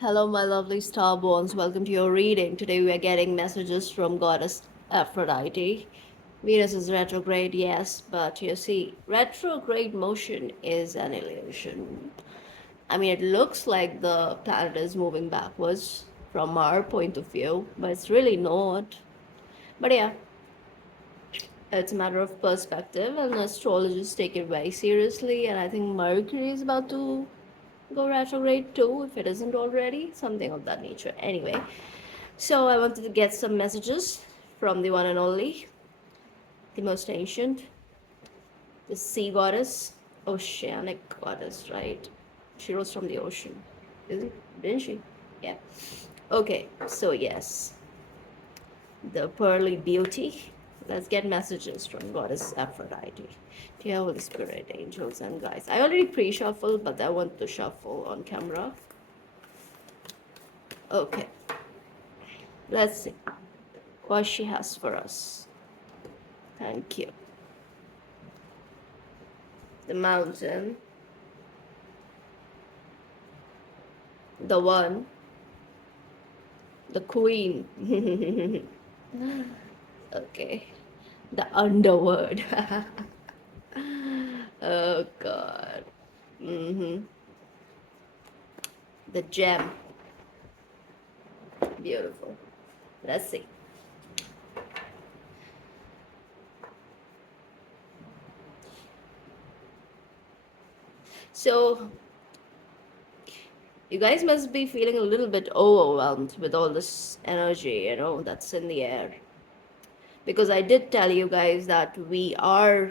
Hello, my lovely starborns. Welcome to your reading. Today we are getting messages from Goddess Aphrodite. Venus is retrograde, yes, but you see, retrograde motion is an illusion. I mean, it looks like the planet is moving backwards from our point of view, but it's really not. But yeah, it's a matter of perspective, and astrologers take it very seriously. And I think Mercury is about to go retrograde too, if it isn't already, something of that nature. Anyway, so I wanted to get some messages from the one and only, the most ancient, the sea goddess, oceanic goddess, right? She rose from the ocean, is it? Didn't she? Yeah. Okay, so yes, the pearly beauty. Let's get messages from Goddess Aphrodite. Dear Holy Spirit, angels, and guides. I already pre-shuffled, but I want to shuffle on camera. Okay, let's see what she has for us. Thank you. The mountain, the one, the queen. Okay, the underworld. Oh God. Mm-hmm. The gem. Beautiful. Let's see. So, you guys must be feeling a little bit overwhelmed with all this energy, that's in the air. Because I did tell you guys that we are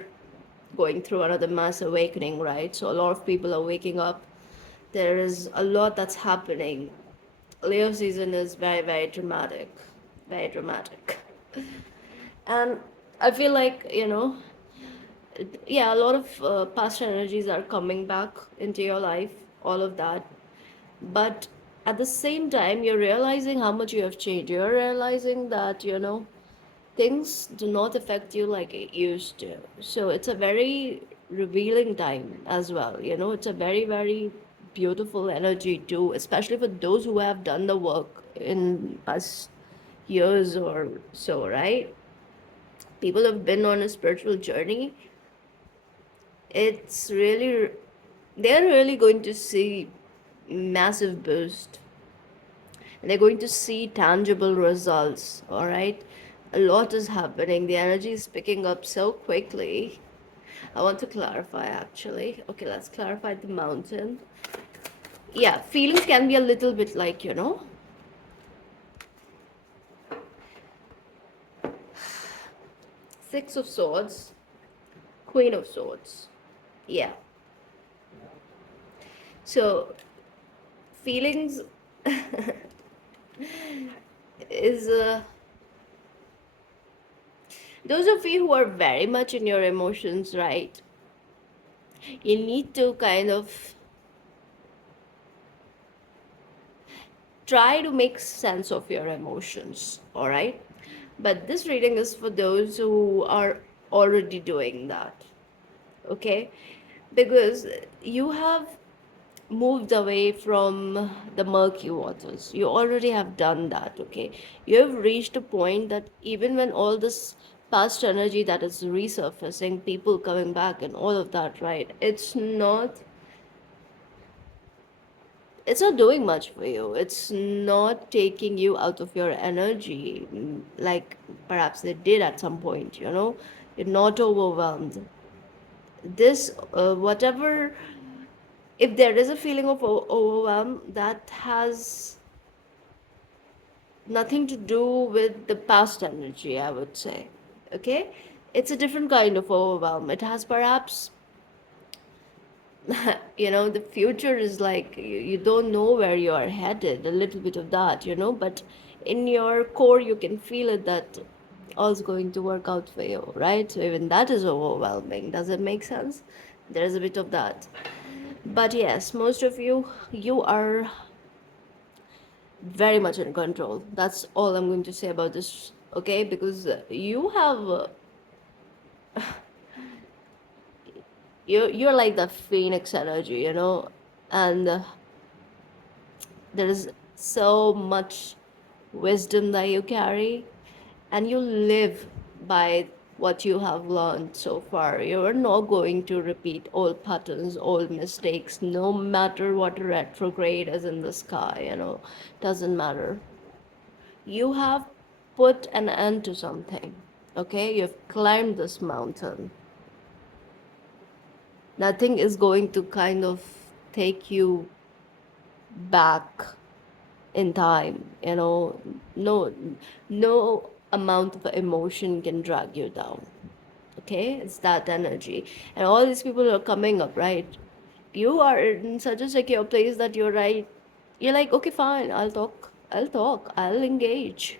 going through another mass awakening, right? So, a lot of people are waking up. There is a lot that's happening. Leo season is very, very dramatic. Very dramatic. And I feel like, yeah, a lot of past energies are coming back into your life, all of that. But at the same time, you're realizing how much you have changed. You're realizing that, things do not affect you like it used to. So it's a very revealing time as well. It's a very, very beautiful energy too, especially for those who have done the work in past years or so, right? People have been on a spiritual journey. It's really, they're really going to see massive boost, and they're going to see tangible results. All right, a lot is happening. The energy is picking up so quickly. I want to clarify, actually. Okay, let's clarify the mountain. Yeah, feelings can be a little bit like, Six of Swords, Queen of Swords. Yeah, so feelings is those of you who are very much in your emotions, right? You need to kind of try to make sense of your emotions, all right? But this reading is for those who are already doing that, okay? Because you have moved away from the murky waters. You already have done that, okay? You have reached a point that even when all this past energy that is resurfacing, people coming back and all of that, right? It's not doing much for you. It's not taking you out of your energy, like perhaps they did at some point, You're not overwhelmed. This, whatever, if there is a feeling of overwhelm, that has nothing to do with the past energy, I would say. Okay? It's a different kind of overwhelm. It has perhaps the future is like you don't know where you are headed, a little bit of that, but in your core you can feel it that all's going to work out for you, right? So even that is overwhelming. Does it make sense? There's a bit of that. But yes, most of you are very much in control. That's all I'm going to say about this, okay? Because you have you're like the phoenix energy, and There is so much wisdom that you carry, and you live by what you have learned so far. You're not going to repeat old patterns, old mistakes, no matter what retrograde is in the sky, doesn't matter. You have put an end to something, okay? You've climbed this mountain. Nothing is going to kind of take you back in time, no no amount of emotion can drag you down. Okay, it's that energy. And all these people are coming up, right? You are in such a secure place that you're like, okay, fine, I'll engage,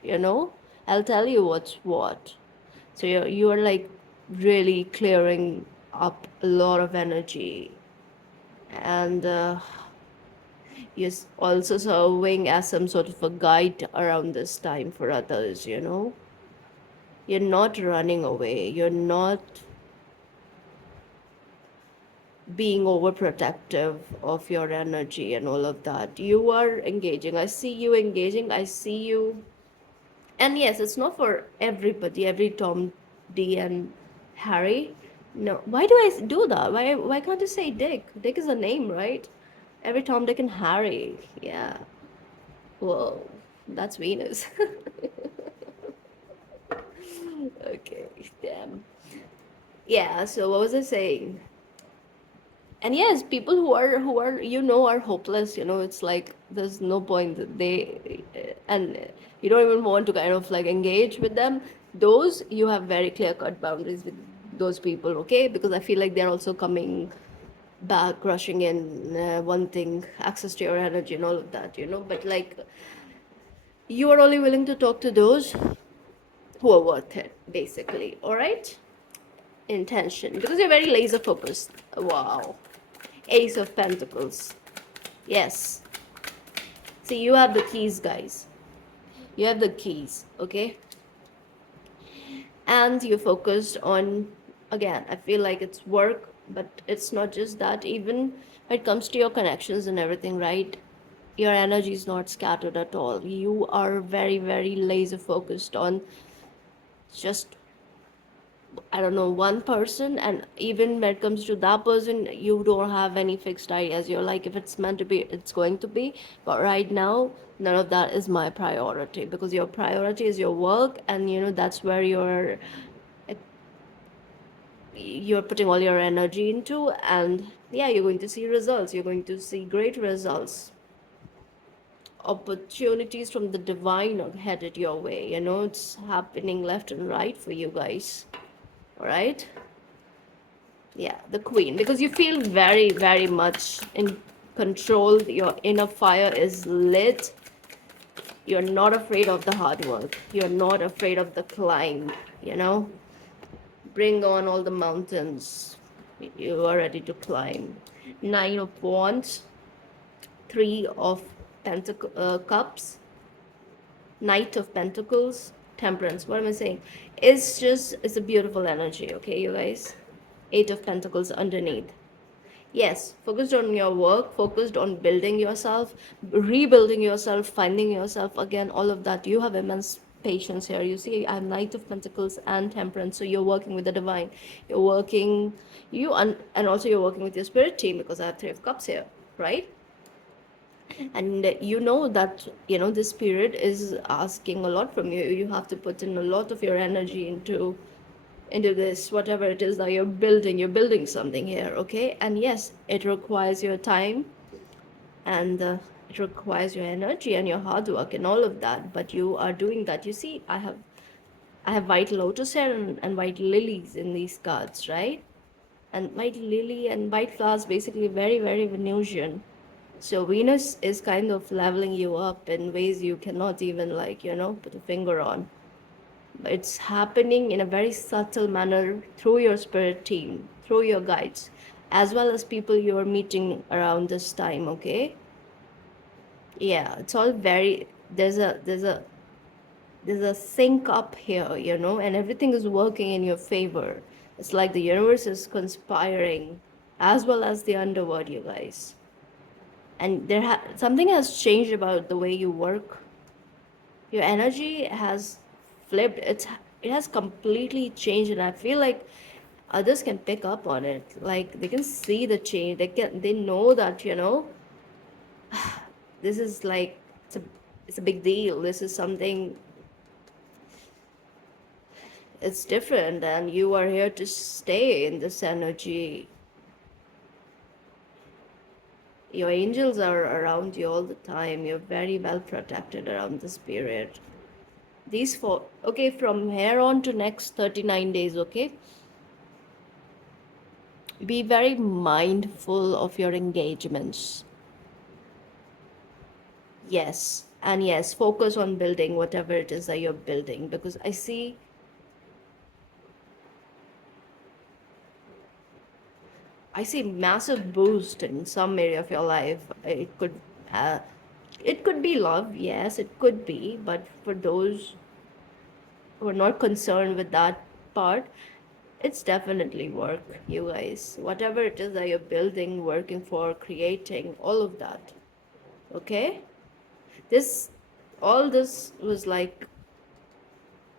I'll tell you what's what. So you are like really clearing up a lot of energy. And you're also serving as some sort of a guide around this time for others. You're not running away, you're not being overprotective of your energy and all of that. You are engaging. I see you engaging. I see you. And yes, it's not for everybody, every Tom, D, and Harry. No. Why do I do that? Why can't I say Dick? Dick is a name, right? Every Tom, Dick, and Harry. Yeah. Whoa. That's Venus. Okay. Damn. Yeah, so what was I saying? And yes, people who are are hopeless, it's like there's no point that they and you don't even want to kind of like engage with them. Those you have very clear cut boundaries with those people, okay? Because I feel like they're also coming back, rushing in, wanting access to your energy and all of that. But like, you are only willing to talk to those who are worth it, basically. All right, intention, because you're very laser focused. Wow. Ace of Pentacles. Yes. See, you have the keys, guys. You have the keys, okay? And you're focused on, again, I feel like it's work, but it's not just that. Even when it comes to your connections and everything, right? Your energy is not scattered at all. You are very, very laser focused on just, I don't know, one person. And even when it comes to that person, you don't have any fixed ideas. You're like, if it's meant to be, it's going to be. But right now, none of that is my priority, because your priority is your work, and that's where you're putting all your energy into. And yeah, you're going to see results. You're going to see great results. Opportunities from the divine are headed your way. It's happening left and right for you guys. All right. Yeah, the queen, because you feel very, very much in control. Your inner fire is lit. You're not afraid of the hard work. You're not afraid of the climb. Bring on all the mountains. You are ready to climb. Nine of Wands, Three of Cups, Knight of Pentacles, Temperance. What am I saying? It's a beautiful energy, okay, you guys? Eight of Pentacles underneath. Yes, focused on your work, focused on building yourself, rebuilding yourself, finding yourself again, all of that. You have immense patience here. You see, I'm Knight of Pentacles and Temperance, so you're working with the divine. You're working, and also you're working with your spirit team, because I have Three of Cups here, right? And you know that this period is asking a lot from you. You have to put in a lot of your energy into this, whatever it is that you're building something here, okay? And yes, it requires your time, and it requires your energy and your hard work and all of that, but you are doing that. You see, I have white lotus here, and white lilies in these cards, right? And white lily and white flowers, basically very, very Venusian. So Venus is kind of leveling you up in ways you cannot even put a finger on. It's happening in a very subtle manner through your spirit team, through your guides, as well as people you're meeting around this time, okay? Yeah, it's all very, there's a sync up here, and everything is working in your favor. It's like the universe is conspiring, as well as the underworld, you guys. and something has changed about the way you work. Your energy has flipped. It has completely changed, and I feel like others can pick up on it. Like they can see the change. They know that, this is like it's a big deal. This is something, it's different, and you are here to stay in this energy. Your angels are around you all the time. You're very well protected around this period. These four, okay, from here on to next 39 days, okay? Be very mindful of your engagements. Yes, and yes, focus on building whatever it is that you're building, because I see massive boost in some area of your life. Uh, it could be love, yes, it could be, but for those who are not concerned with that part, it's definitely work, you guys. Whatever it is that you're building, working for, creating, all of that. Okay? This, all this was like,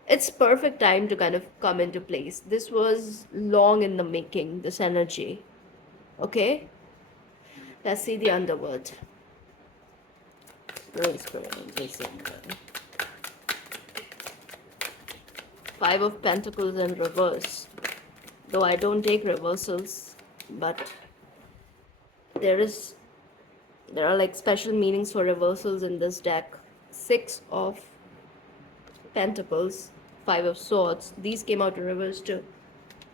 it's perfect time to kind of come into place. This was long in the making, this energy. Okay? Let's see the underworld. Rose Five of Pentacles in reverse. Though I don't take reversals, but there is there are like special meanings for reversals in this deck. Six of Pentacles, Five of Swords. These came out in reverse too.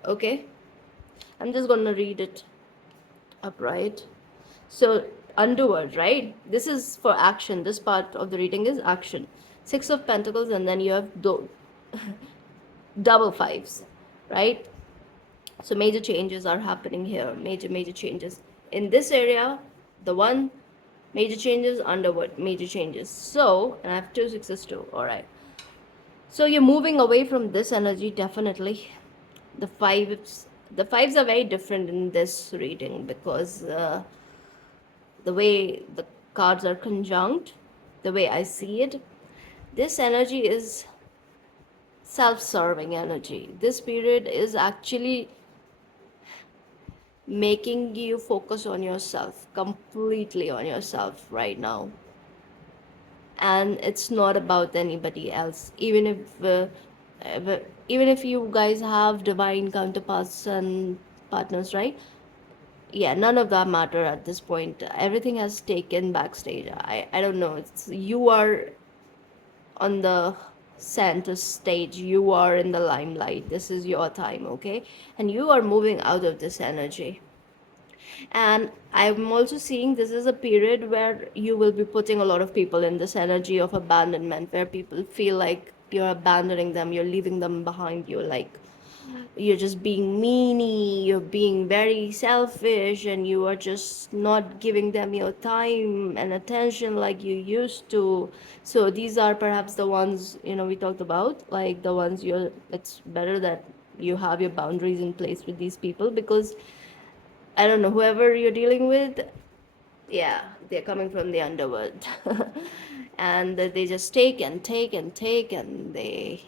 Okay? I'm just gonna read it upright. So, underworld, right? This is for action. This part of the reading is action. Six of Pentacles, and then you have double fives, right? So major changes are happening here. Major changes in this area. The one, major changes. Underworld, major changes. So, and I have two sixes too. All right. So you're moving away from this energy, definitely. The fives are very different in this reading, because the way the cards are conjunct, the way I see it, this energy is self-serving energy. This period is actually making you focus on yourself, completely on yourself right now. And it's not about anybody else. Even if you guys have divine counterparts and partners, right? Yeah, none of that matter at this point. Everything has taken backstage. I don't know. You are on the center stage. You are in the limelight. This is your time, okay? And you are moving out of this energy. And I'm also seeing this is a period where you will be putting a lot of people in this energy of abandonment, where people feel like you're abandoning them, you're leaving them behind, you're just being meany, you're being very selfish, and you are just not giving them your time and attention like you used to. So these are perhaps the ones, we talked about, like the ones it's better that you have your boundaries in place with these people, because I don't know, whoever you're dealing with, yeah, they're coming from the underworld. And they just take and take and take, and they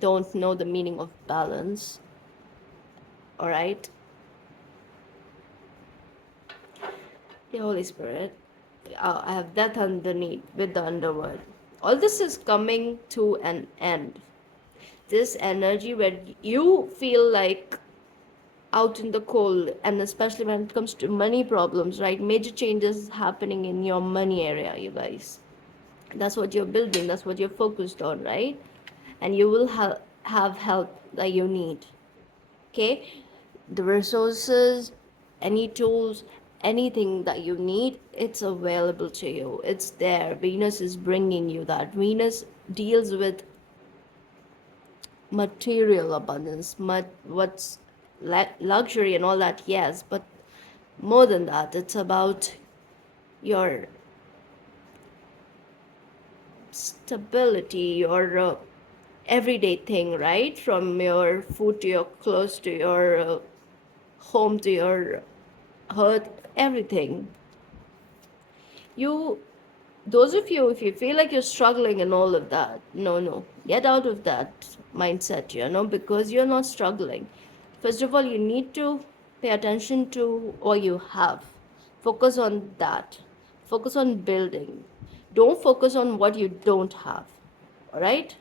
don't know the meaning of balance. All right? The Holy Spirit. I have death underneath with the underworld. All this is coming to an end. This energy where you feel like out in the cold, and especially when it comes to money problems, right? Major changes happening in your money area, you guys. That's what you're building, that's what you're focused on, right? And you will have help that you need. Okay? The resources, any tools, anything that you need, it's available to you. It's there. Venus is bringing you that. Venus deals with material abundance, what's luxury and all that, yes, but more than that, it's about your stability, your everyday thing, right? From your food to your clothes to your home to your health, everything. You, those of you, if you feel like you're struggling and all of that, no, get out of that mindset, because you're not struggling. First of all, you need to pay attention to what you have. Focus on that. Focus on building. Don't focus on what you don't have. All right?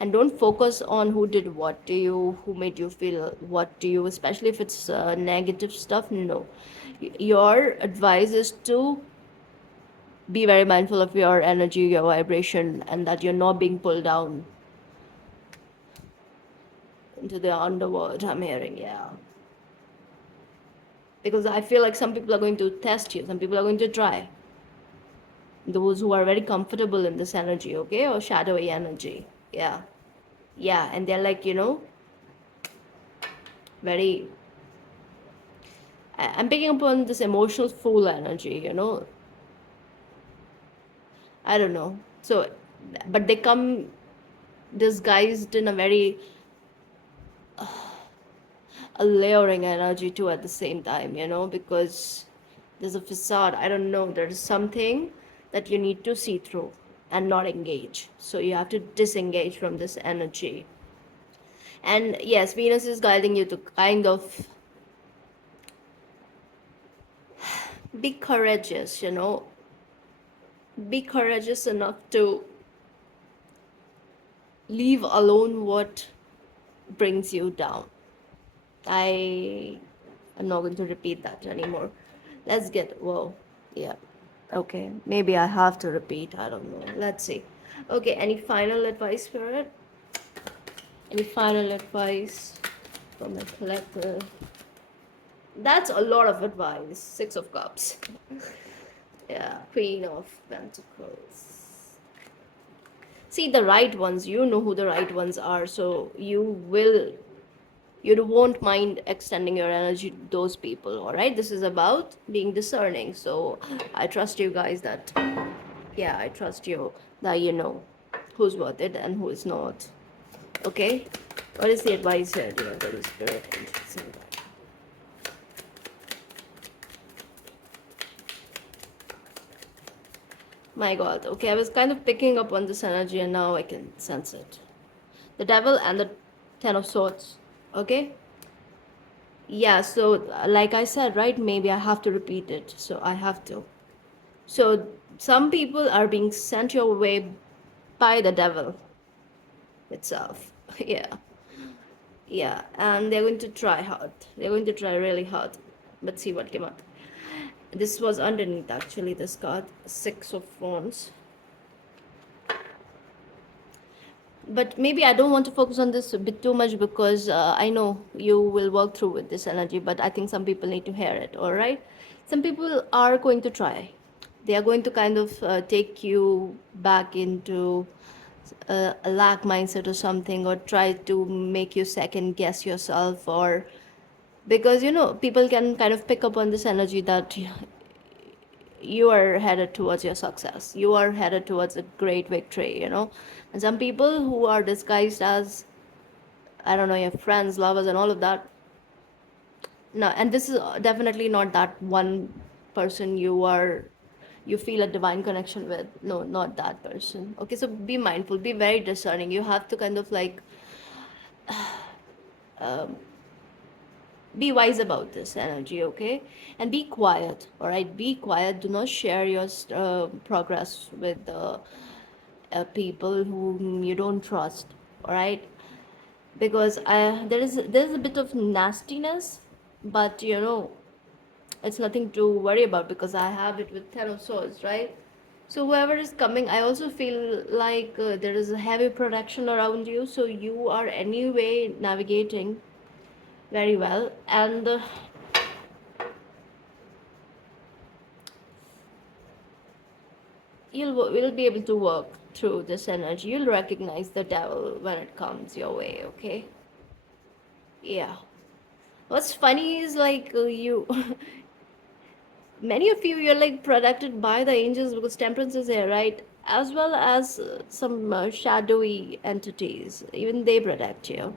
And don't focus on who did what to you, who made you feel what to you, especially if it's negative stuff. No. Your advice is to be very mindful of your energy, your vibration, and that you're not being pulled down into the underworld. I'm hearing, yeah. Because I feel like some people are going to test you, some people are going to try. Those who are very comfortable in this energy, okay, or shadowy energy, yeah. Yeah, and they're like, very. I'm picking up on this emotional fool energy. I don't know. So, but they come disguised in a very a layering energy too at the same time, because there's a facade. I don't know. There's something that you need to see through and not engage. So you have to disengage from this energy. And yes, Venus is guiding you to kind of be courageous. Be courageous enough to leave alone what brings you down. I am not going to repeat that anymore. Let's get, whoa, yeah. Okay, maybe I have to repeat. I don't know. Let's see. Okay, any final advice, Spirit? Any final advice from a collector? That's a lot of advice. 6 of Cups. Yeah, Queen of Pentacles. See, the right ones, you know who the right ones are, so you won't mind extending your energy to those people, all right? This is about being discerning. So I trust you guys that, yeah, I trust you that you know who's worth it and who is not. Okay, what is the advice here, dear Holy Spirit? My God, okay, I was kind of picking up on this energy and now I can sense it. The Devil and the 10 of Swords. Okay, yeah, so like I said, right, maybe I have to repeat it, so I have to. So some people are being sent your way by the devil itself. Yeah, yeah, and they're going to try hard. They're going to try really hard. Let's see what came up. This was underneath actually, this card, 6 of Wands. But maybe I don't want to focus on this a bit too much because I know you will work through with this energy, but I think some people need to hear it, all right? Some people are going to try. They are going to kind of take you back into a lack mindset or something, or try to make you second guess yourself, or because people can kind of pick up on this energy that you are headed towards your success, you are headed towards a great victory. And some people who are disguised as, I don't know, your friends, lovers, and all of that. No, and this is definitely not that one person you feel a divine connection with. No, not that person. Okay, so be mindful, be very discerning. You have to kind of like be wise about this energy, okay? And be quiet, all right? Be quiet. Do not share your progress with people whom you don't trust, all right? Because there's a bit of nastiness, but it's nothing to worry about because I have it with 10 of Swords, right? So whoever is coming, I also feel like there is a heavy protection around you, so you are anyway navigating very well, and will be able to work through this energy. You'll recognize the devil when it comes your way, okay? Yeah. What's funny is like you many of you're like protected by the angels because Temperance is here, right? As well as some shadowy entities, even they protect you.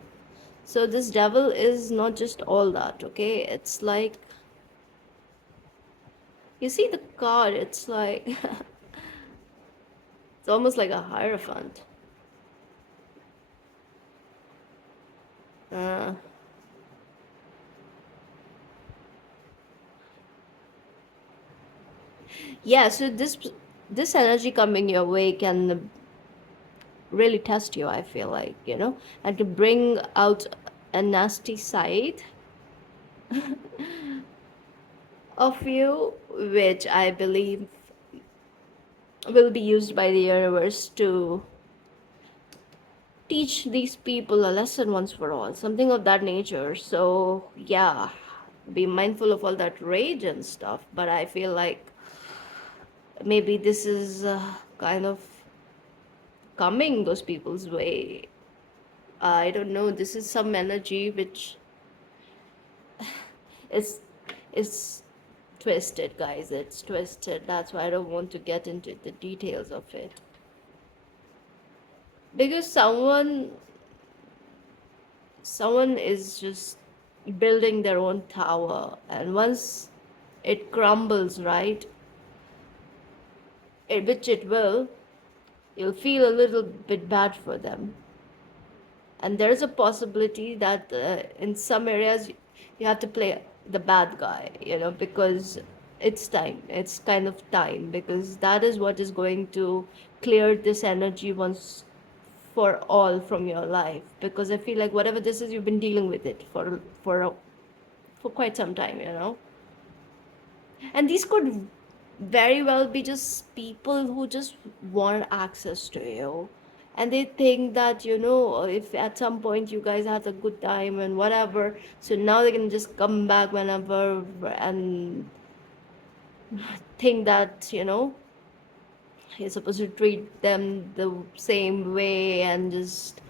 So this devil is not just all that, okay? It's like You see the card, it's like it's almost like a hierophant. Uh, yeah, so this energy coming your way can really test you, I feel like, and to bring out a nasty side of you, which I believe will be used by the universe to teach these people a lesson once for all, something of that nature. So, yeah, be mindful of all that rage and stuff. But I feel like maybe this is kind of coming those people's way. I don't know. This is some energy which is is twisted, guys. It's twisted. That's why I don't want to get into the details of it. Because someone is just building their own tower, and once it crumbles, right, which it will, you'll feel a little bit bad for them. And there's a possibility that in some areas you have to play the bad guy, because it's kind of time, because that is what is going to clear this energy once for all from your life. Because I feel like whatever this is, you've been dealing with it for quite some time, and these could very well be just people who just want access to you, and they think that, if at some point you guys had a good time and whatever, so now they can just come back whenever and think that, you're supposed to treat them the same way and just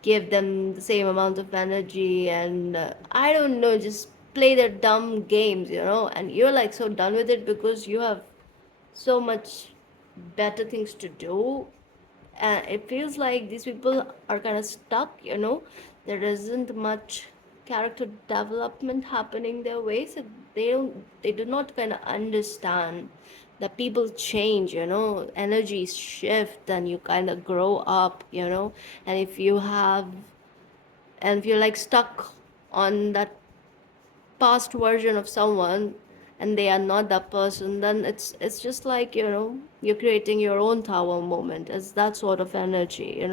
give them the same amount of energy, and I don't know, just play their dumb games, and you're like so done with it because you have so much better things to do. And it feels like these people are kind of stuck, there isn't much character development happening their way, so they do not kind of understand that people change, energies shift and you kind of grow up, and if you're like stuck on that past version of someone and they are not that person, then it's just like, you're creating your own tower moment as that sort of energy,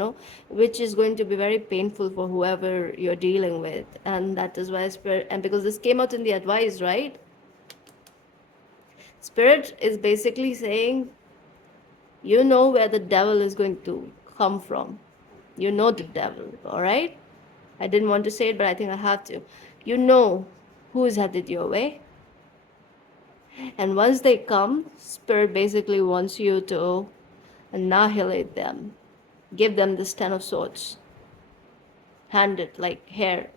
which is going to be very painful for whoever you're dealing with. And that is why spirit, and because this came out in the advice, right, spirit is basically saying, where the devil is going to come from. The devil, all right? I didn't want to say it, but I think I have to. You know who is headed your way. And once they come, Spirit basically wants you to annihilate them. Give them this Ten of Swords. Hand it like, here,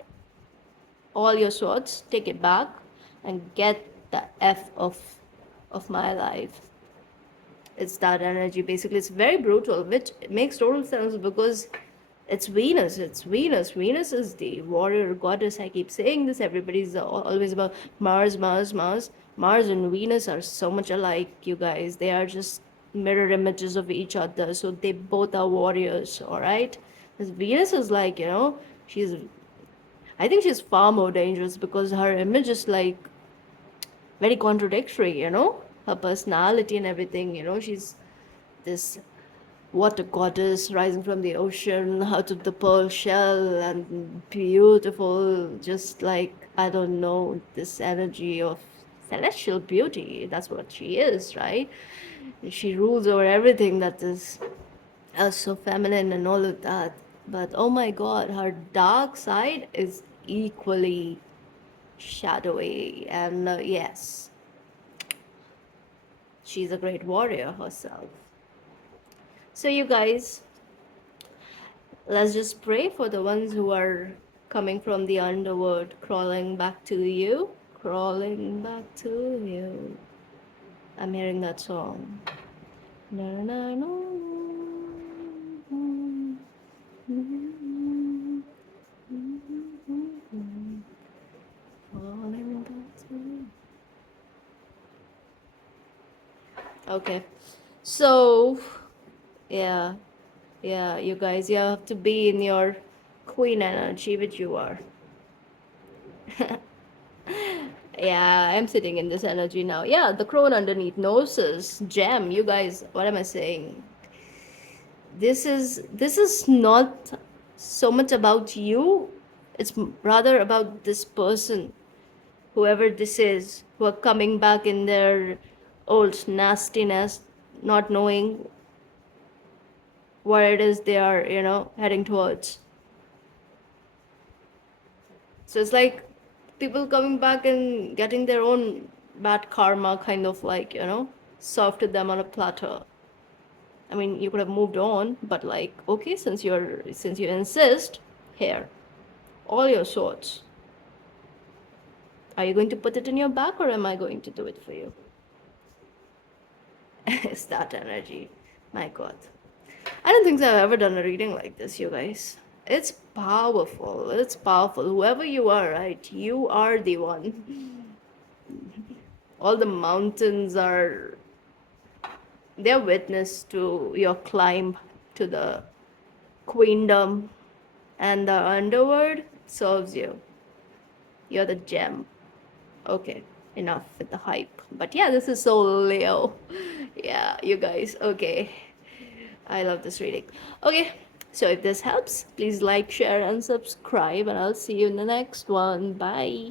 all your swords, take it back and get the F of my life. It's that energy. Basically, it's very brutal, which makes total sense because it's Venus. It's Venus. Venus is the warrior goddess. I keep saying this. Everybody's always about Mars, Mars, Mars. Mars and Venus are so much alike, you guys. They are just mirror images of each other. So they both are warriors, all right? Because Venus is like, she's, I think she's far more dangerous because her image is like very contradictory, her personality and everything, she's this water goddess rising from the ocean out of the pearl shell and beautiful, just like, I don't know, this energy of celestial beauty. That's what she is, right? She rules over everything that is so feminine and all of that. But oh my god, her dark side is equally shadowy. And yes, she's a great warrior herself. So, you guys, let's just pray for the ones who are coming from the underworld, crawling back to you, crawling back to you. I'm hearing that song. Na, na, na, crawling back to you. Okay. So, yeah, yeah, you guys, you have to be in your queen energy, which you are. Yeah, I'm sitting in this energy now. Yeah, the crone underneath noses, gem. You guys, what am I saying? This is not so much about you. It's rather about this person, whoever this is, who are coming back in their old nastiness, not knowing what it is they are, heading towards. So it's like people coming back and getting their own bad karma kind of like, served to them on a platter. I mean, you could have moved on, but like, okay, since you insist, here, all your swords. Are you going to put it in your back or am I going to do it for you? It's that energy. My God. I don't think so I've ever done a reading like this, you guys. It's powerful. It's powerful. Whoever you are, right? You are the one. All the mountains are, they're witness to your climb to the queendom, and the underworld serves you. You're the gem. Okay, enough with the hype. But yeah, this is so Leo. Yeah, you guys. Okay. I love this reading. Okay, so if this helps, please like, share, and subscribe, and I'll see you in the next one. Bye.